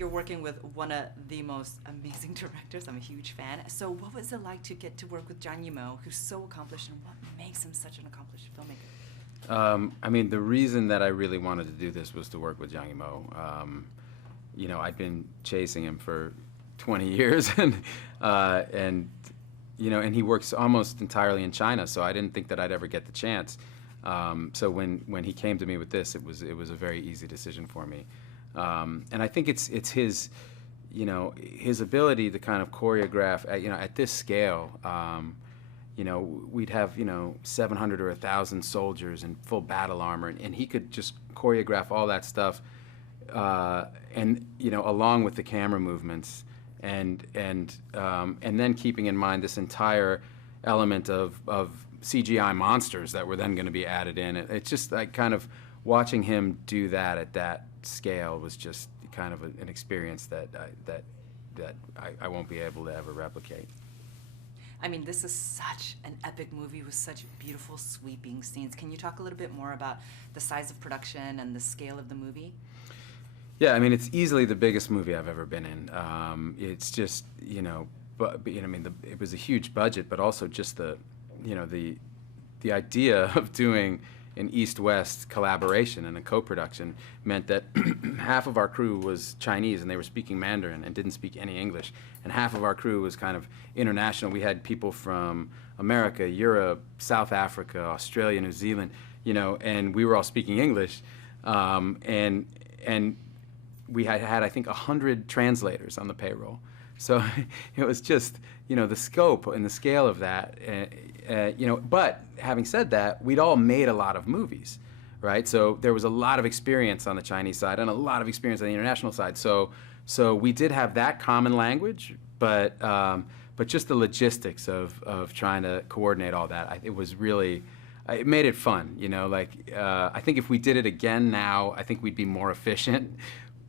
you're working with one of the most amazing directors. I'm a huge fan. So what was it like to get to work with Zhang Yimou, who's so accomplished, and what makes him such an accomplished filmmaker? I mean, the reason that I really wanted to do this was to work with Zhang Yimou. You know, I'd been chasing him for 20 years, and you know, and he works almost entirely in China, so I didn't think that I'd ever get the chance. So when he came to me with this, it was a very easy decision for me. And I think it's his, you know, his ability to kind of choreograph at, you know, at this scale. You know, we'd have, you know, 700 or 1,000 soldiers in full battle armor, and he could just choreograph all that stuff, and you know, along with the camera movements, and then keeping in mind this entire element of CGI monsters that were then going to be added in. It's just like kind of watching him do that at that scale was just kind of an experience that I won't be able to ever replicate. I mean, this is such an epic movie with such beautiful, sweeping scenes. Can you talk a little bit more about the size of production and the scale of the movie? Yeah, I mean, it's easily the biggest movie I've ever been in. It's just, you know, I mean, it was a huge budget, but also just the, you know, the idea of doing an East-West collaboration and a co-production meant that half of our crew was Chinese and they were speaking Mandarin and didn't speak any English, and half of our crew was kind of international. We had people from America, Europe, South Africa, Australia, New Zealand, you know, and we were all speaking English, and we had I think 100 translators on the payroll. So it was just, you know, the scope and the scale of that, you know, but having said that, we'd all made a lot of movies, right? So there was a lot of experience on the Chinese side and a lot of experience on the international side. So we did have that common language, but just the logistics of trying to coordinate all that, it was really, it made it fun, you know, like, I think if we did it again now, I think we'd be more efficient.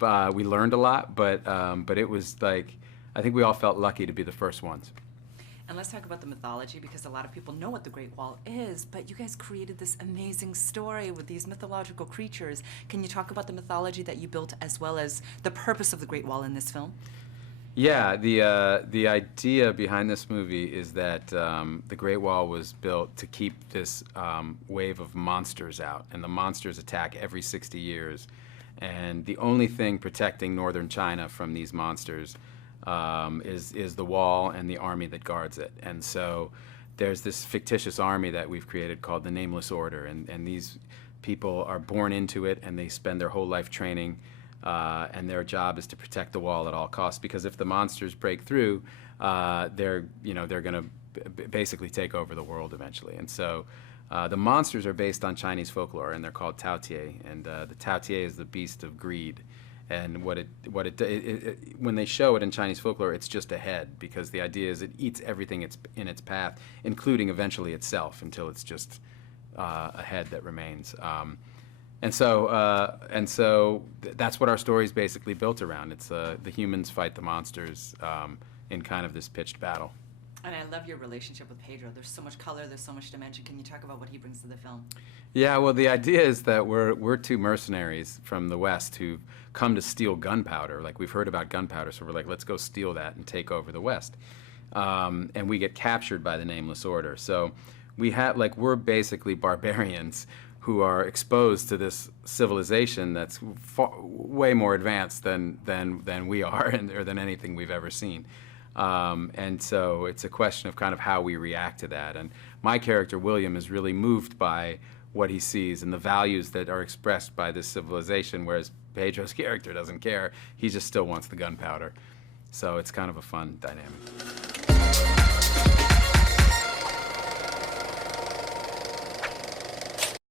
We learned a lot, but it was like, I think we all felt lucky to be the first ones. And let's talk about the mythology, because a lot of people know what the Great Wall is, but you guys created this amazing story with these mythological creatures. Can you talk about the mythology that you built as well as the purpose of the Great Wall in this film? Yeah, the idea behind this movie is that the Great Wall was built to keep this wave of monsters out, and the monsters attack every 60 years. And the only thing protecting northern China from these monsters is the wall and the army that guards it. And so there's this fictitious army that we've created called the Nameless Order, and these people are born into it, and they spend their whole life training, and their job is to protect the wall at all costs, because if the monsters break through, they're going to basically take over the world eventually. And so the monsters are based on Chinese folklore, and they're called Taotie, and the Taotie is the beast of greed. And when they show it in Chinese folklore, it's just a head, because the idea is it eats everything in its path, including eventually itself, until it's just a head that remains. And so that's what our story is basically built around. It's the humans fight the monsters in kind of this pitched battle. And I love your relationship with Pedro. There's so much color, there's so much dimension. Can you talk about what he brings to the film? Yeah, well, the idea is that we're two mercenaries from the West who come to steal gunpowder. Like, we've heard about gunpowder, so we're like, let's go steal that and take over the West. And we get captured by the Nameless Order. So we're basically barbarians who are exposed to this civilization that's way more advanced than we are, or than anything we've ever seen. And so it's a question of kind of how we react to that. And my character, William, is really moved by what he sees and the values that are expressed by this civilization, whereas Pedro's character doesn't care. He just still wants the gunpowder. So it's kind of a fun dynamic.